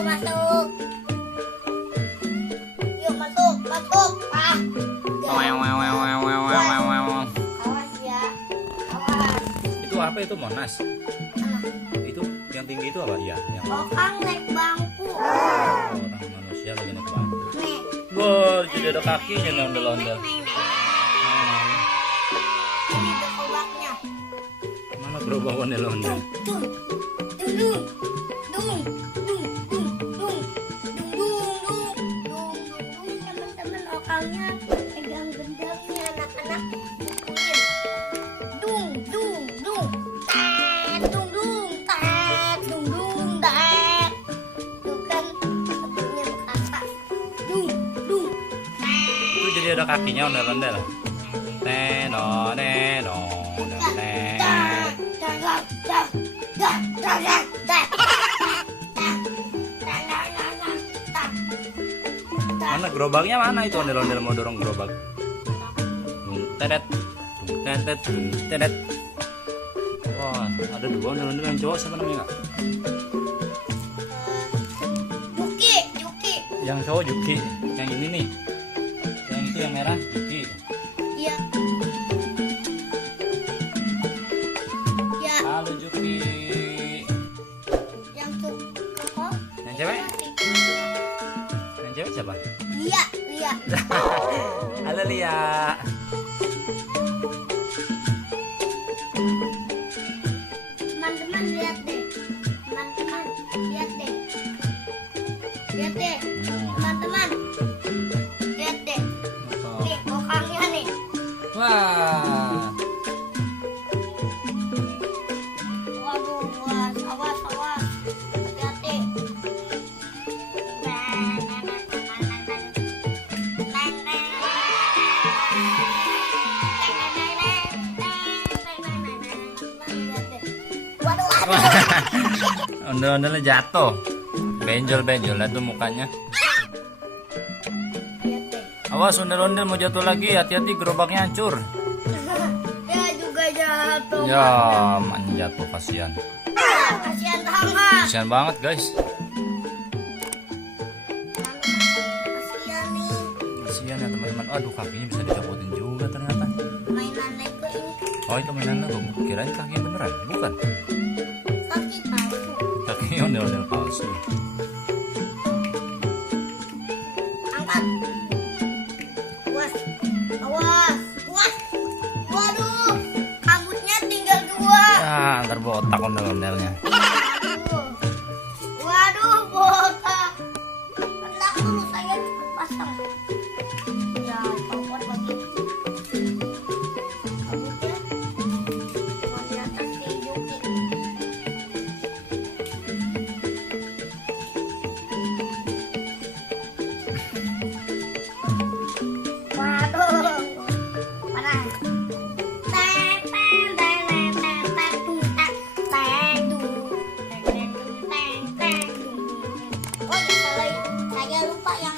masuk. Yuk masuk, masuk. Ah. Awas ya. Awas. Itu apa itu Monas? Itu yang tinggi itu apa? Iya, yang Okang naik bangku. orang manusia lagi naik bangku. Nih. Wow, jadi ada kakinya nih ondel-ondel. Ini gerobaknya. Mana gerobak ondel-ondel? Dung, dung, dung, dung, dung, dung, dung, dung, dung, dung, teman-teman okangnya pegang gendangnya anak-anak pukulin. Dung, dung, dung, tet, dung, dung, tet, dung, dung, tet. Tuh kan bentuknya kakak. Dung, dung, tet. Itu jadi ada kakinya ondel-ondel. Neno, neno, neno. Mana gerobaknya mana itu ondel-ondel mau dorong gerobak? Tetet, tetet, tetet. Wah, ada dua ondel-ondel yang cowok siapa namanya? Kak? Yuki, Yuki. Yang cowok Yuki, yang ini nih. Yang itu yang merah Yuki. Iya. Ya, Halo Yuki. yang suka Yang cewek? Yang cewek siapa? Lia, Lia. Halo Lia. Teman-teman lihat deh. Teman-teman lihat deh. Lihat deh. Teman-teman. Lihat deh. Nih, kokangnya nih. Wah. Waduh, awas, awas, awas. Hati-hati. Waduh, waduh. Ondel-ondelnya jatuh. Benjol-benjol lihat tuh mukanya. Lihat deh. Awas ondel-ondel mau jatuh lagi, hati-hati gerobaknya hancur. Ya juga jatuh. Ya, man jatuh kasihan. Kasihan banget. Kasihan banget, guys. Kasihan nih. Kasihan ya teman-teman. Aduh, kakinya bisa dicopotin juga ternyata. Mainan Lego ini Oh, itu mainan Lego. Kirain kakinya beneran. Bukan. kaki palsu. Kakinya ondel-ondel palsu. Angkat. Awas. Awas. Awas. Waduh. Rambutnya tinggal 2. Ah, ntar botak ondel-ondelnya. Waduh. Waduh, botak. Bentar dulu saya pasang. Ya, copot lagi. Rambutnya mau di atas si Yuki. Waduh. Panas. Oh, saya lupa yang